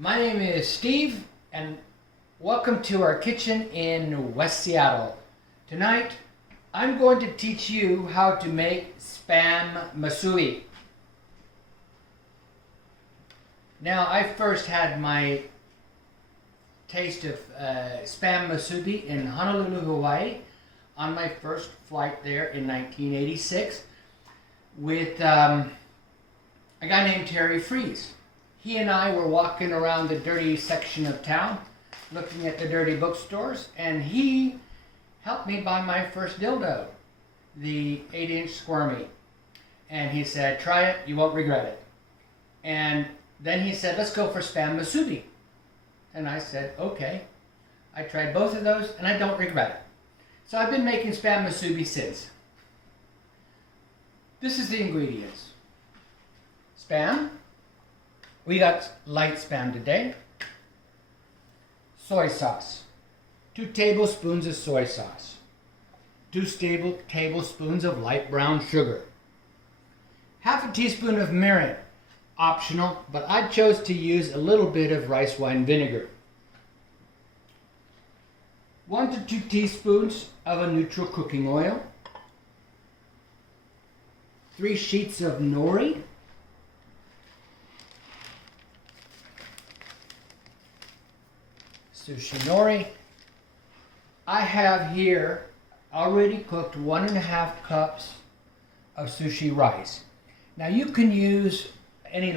My name is Steve, and welcome to our kitchen in West Seattle. Tonight, I'm going to teach you how to make Spam Masubi. Now, I first had my taste of Spam Masubi in Honolulu, Hawaii, on my first flight there in 1986 with a guy named Terry Freeze. He and I were walking around the dirty section of town, looking at the dirty bookstores, and he helped me buy my first dildo, the 8-inch Squirmy. And he said, try it, you won't regret it. And then he said, let's go for Spam Masubi. And I said, okay. I tried both of those, and I don't regret it. So I've been making Spam Masubi since. This is the ingredients. Spam. We got light Spam today. Soy sauce. 2 tablespoons of soy sauce. 2 tablespoons of light brown sugar. Half a teaspoon of mirin. Optional, but I chose to use a little bit of rice wine vinegar. 1 to 2 teaspoons of a neutral cooking oil. 3 sheets of nori. Sushi nori. I have here already cooked 1.5 cups of sushi rice. Now you can use any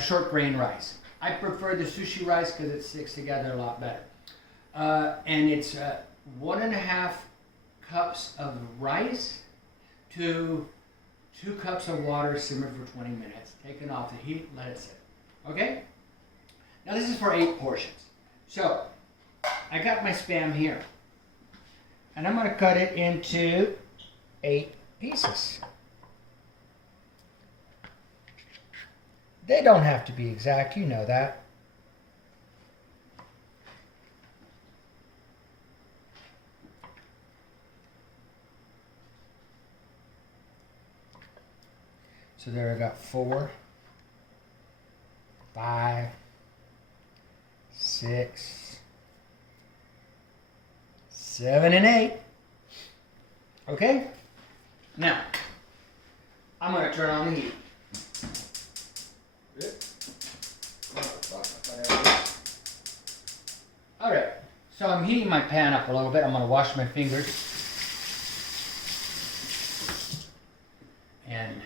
short grain rice. I prefer the sushi rice because it sticks together a lot better. And it's 1.5 cups of rice to 2 cups of water simmered for 20 minutes. Take it off the heat, let it sit. Okay? Now this is for 8 portions. So, I got my Spam here. And I'm going to cut it into 8 pieces. They don't have to be exact, you know that. So there I got 4, 5, 6, 7, and 8. Okay? Now, I'm going to turn on the heat. Alright, so I'm heating my pan up a little bit. I'm going to wash my fingers. And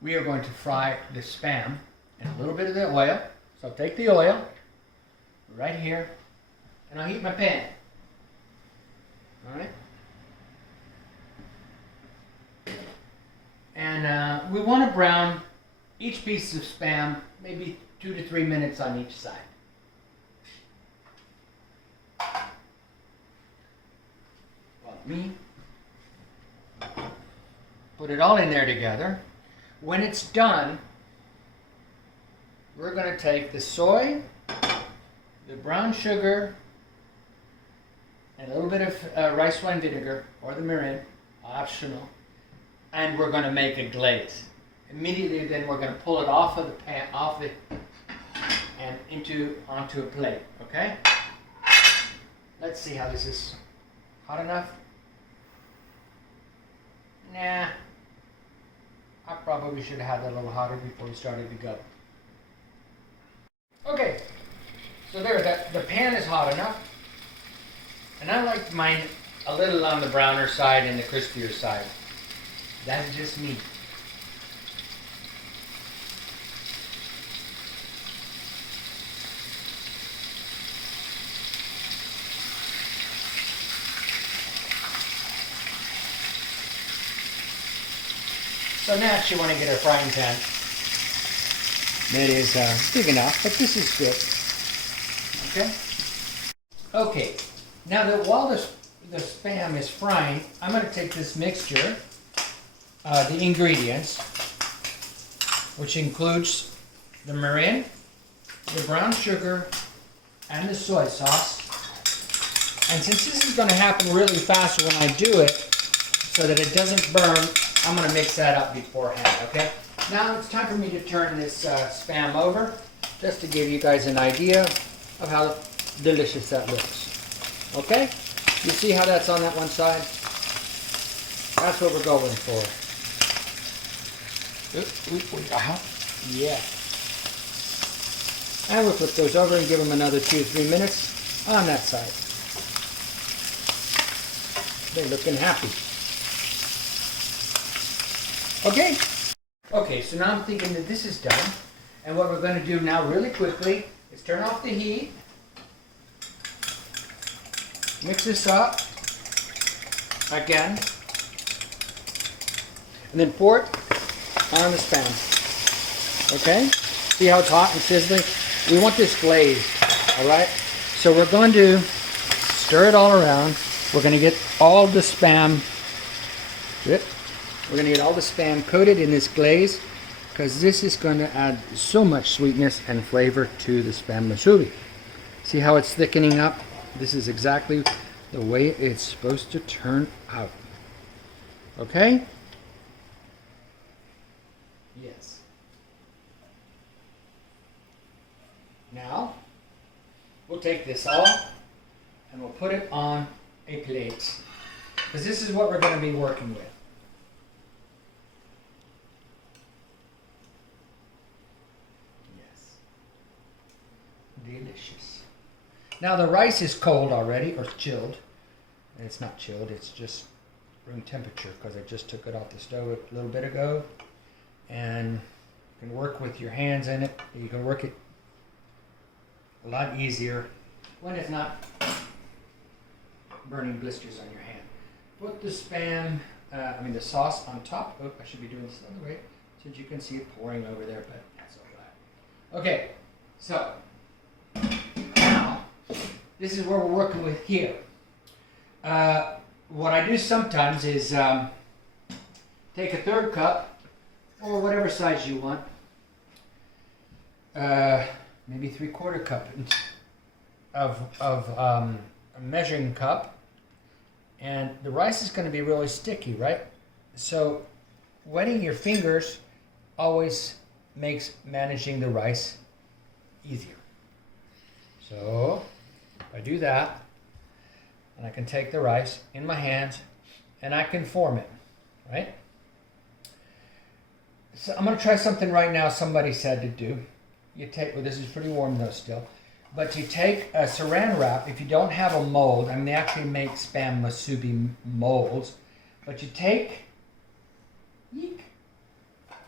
we are going to fry the Spam in a little bit of the oil. So I'll take the oil right here and I'll heat my pan. Alright? And we want to brown each piece of Spam maybe 2 to 3 minutes on each side. Let me put it all in there together. When it's done, we're going to take the soy, the brown sugar, and a little bit of rice wine vinegar, or the mirin, optional, and we're going to make a glaze. Immediately then we're going to pull it off of the pan, and onto a plate, okay? Let's see how this is. Hot enough? Nah. I probably should have had that a little hotter before we started to go. Okay, so there, the pan is hot enough. And I like mine a little on the browner side and the crispier side. That's just me. So now you want to get a frying pan that is big enough, but this is good. Okay? Okay, now that while the Spam is frying, I'm going to take this mixture, the ingredients, which includes the mirin, the brown sugar, and the soy sauce. And since this is going to happen really fast when I do it, so that it doesn't burn, I'm going to mix that up beforehand, okay? Now it's time for me to turn this Spam over, just to give you guys an idea of how delicious that looks. Okay? You see how that's on that one side? That's what we're going for. Yeah. And we'll flip those over and give them another 2 or 3 minutes on that side. They're looking happy. Okay. Okay, so now I'm thinking that this is done. And what we're going to do now really quickly is turn off the heat. Mix this up. Again. And then pour it on the Spam. Okay? See how it's hot and sizzling? We want this glazed. Alright? So we're going to stir it all around. We're going to get all the Spam. We're going to get all the Spam coated in this glaze, because this is going to add so much sweetness and flavor to the Spam Masubi. See how it's thickening up? This is exactly the way it's supposed to turn out. Okay? Yes. Now, we'll take this off and we'll put it on a plate, because this is what we're going to be working with. Delicious. Now the rice is cold already, or chilled. And it's not chilled, it's just room temperature, because I just took it off the stove a little bit ago. And you can work with your hands in it. You can work it a lot easier when it's not burning blisters on your hand. Put the Spam, the sauce on top. Oh, I should be doing this the other way, since you can see it pouring over there, but that's all right. Okay, so now, this is what we're working with here. What I do sometimes is take a 1/3 cup, or whatever size you want, maybe 3/4 cup of a measuring cup, and the rice is going to be really sticky, right? So wetting your fingers always makes managing the rice easier. So I do that, and I can take the rice in my hands and I can form it, right? So I'm going to try something right now somebody said to do. You take, well, this is pretty warm though still, but you take a saran wrap. If you don't have a mold, I mean, they actually make Spam Masubi molds, but you take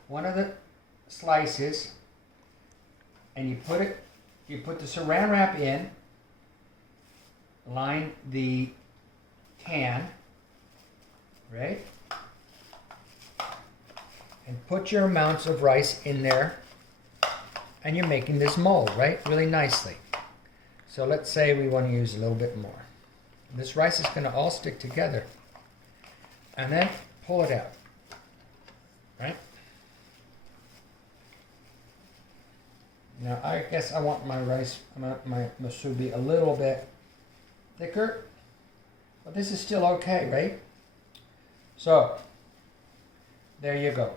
one of the slices and you put the saran wrap in, line the can, right? And put your amounts of rice in there, and you're making this mold, right? Really nicely. So let's say we want to use a little bit more. This rice is going to all stick together. And then pull it out, right? Now I guess I want my rice, my Masubi a little bit thicker, but this is still okay, right? So, there you go.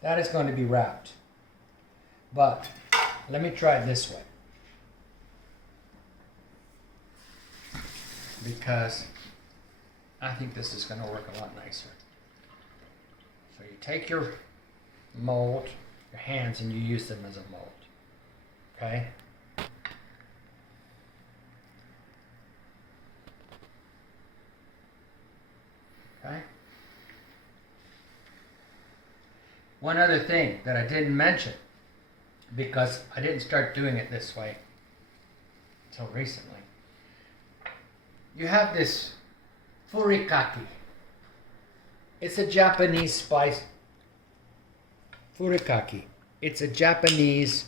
That is going to be wrapped. But, let me try it this way. Because I think this is going to work a lot nicer. So you take your mold, your hands, and you use them as a mold. Okay? Okay? One other thing that I didn't mention, because I didn't start doing it this way until recently. You have this furikake. It's a Japanese spice. Furikake. It's a Japanese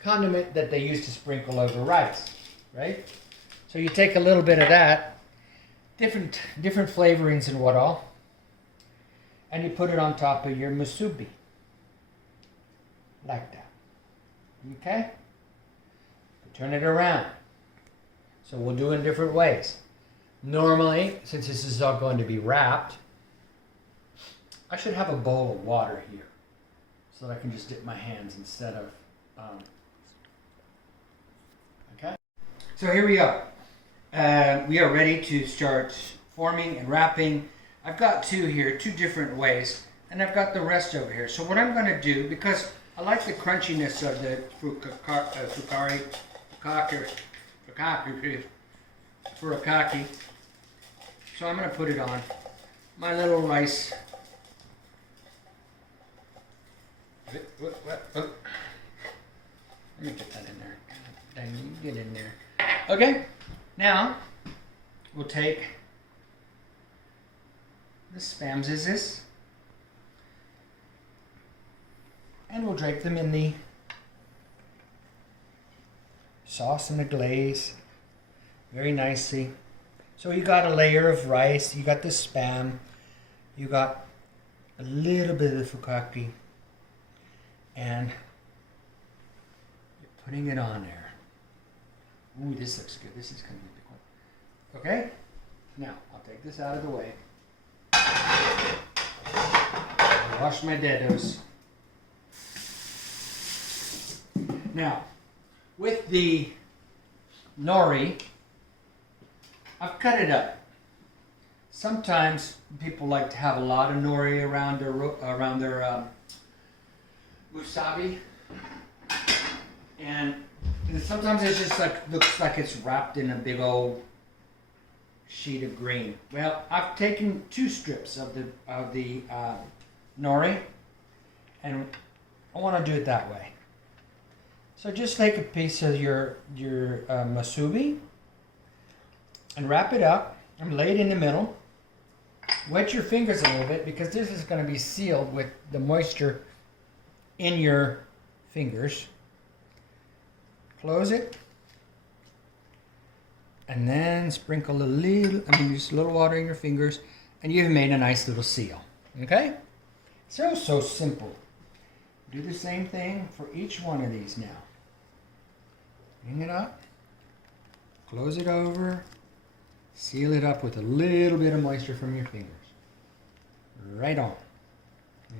condiment that they use to sprinkle over rice, right? So you take a little bit of that, different flavorings and what all, and you put it on top of your Masubi, like that. Okay? Turn it around. So we'll do it in different ways. Normally, since this is all going to be wrapped, I should have a bowl of water here so that I can just dip my hands instead of, okay? So here we are. We are ready to start forming and wrapping. I've got two here, two different ways, and I've got the rest over here. So what I'm going to do, because I like the crunchiness of the furikake, so I'm going to put it on my little rice. Let me get that in there. Dang, you get in there. Okay, now we'll take the Spam zizzes and we'll drape them in the sauce and the glaze very nicely. So you got a layer of rice, you got the Spam, you got a little bit of the fukake, and you're putting it on there. Ooh, this looks good. This is going to be a big one. Okay? Now, I'll take this out of the way. Wash my dedos. Now, with the nori, I've cut it up. Sometimes people like to have a lot of nori around their musabi, and sometimes it just looks like it's wrapped in a big old sheet of green. Well, I've taken two strips of the nori, and I want to do it that way. So just take a piece of your masubi and wrap it up and lay it in the middle. Wet your fingers a little bit because this is going to be sealed with the moisture in your fingers. Close it and then sprinkle just a little water in your fingers, and you've made a nice little seal. Okay? So simple. Do the same thing for each one of these now. Bring it up, close it over, seal it up with a little bit of moisture from your fingers. Right on.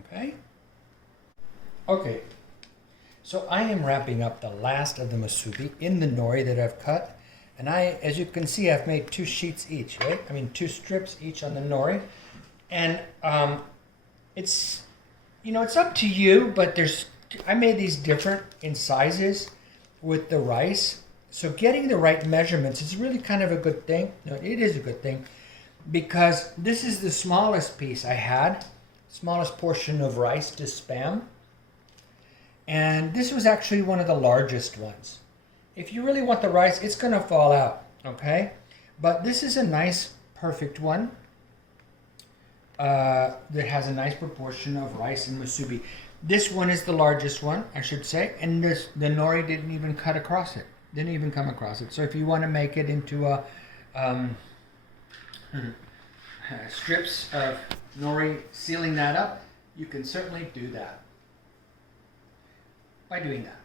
Okay? Okay. So I am wrapping up the last of the masubi in the nori that I've cut. And as you can see, I've made two sheets each, right? I mean, two strips each on the nori. And it's up to you, but I made these different in sizes with the rice. So getting the right measurements is really kind of a good thing. No, it is a good thing because this is the smallest piece I had, smallest portion of rice to Spam. And this was actually one of the largest ones. If you really want the rice, it's going to fall out, okay? But this is a nice, perfect one that has a nice proportion of rice and masubi. This one is the largest one, I should say, and the nori didn't even cut across it. Didn't even come across it. So if you want to make it into strips of nori, sealing that up, you can certainly do that by doing that.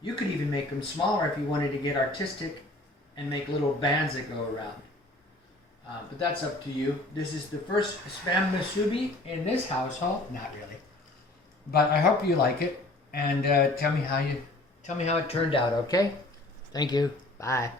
You could even make them smaller if you wanted to get artistic and make little bands that go around. But that's up to you. This is the first Spam masubi in this household. Not really. But I hope you like it, and tell me how it turned out, okay? Thank you. Bye.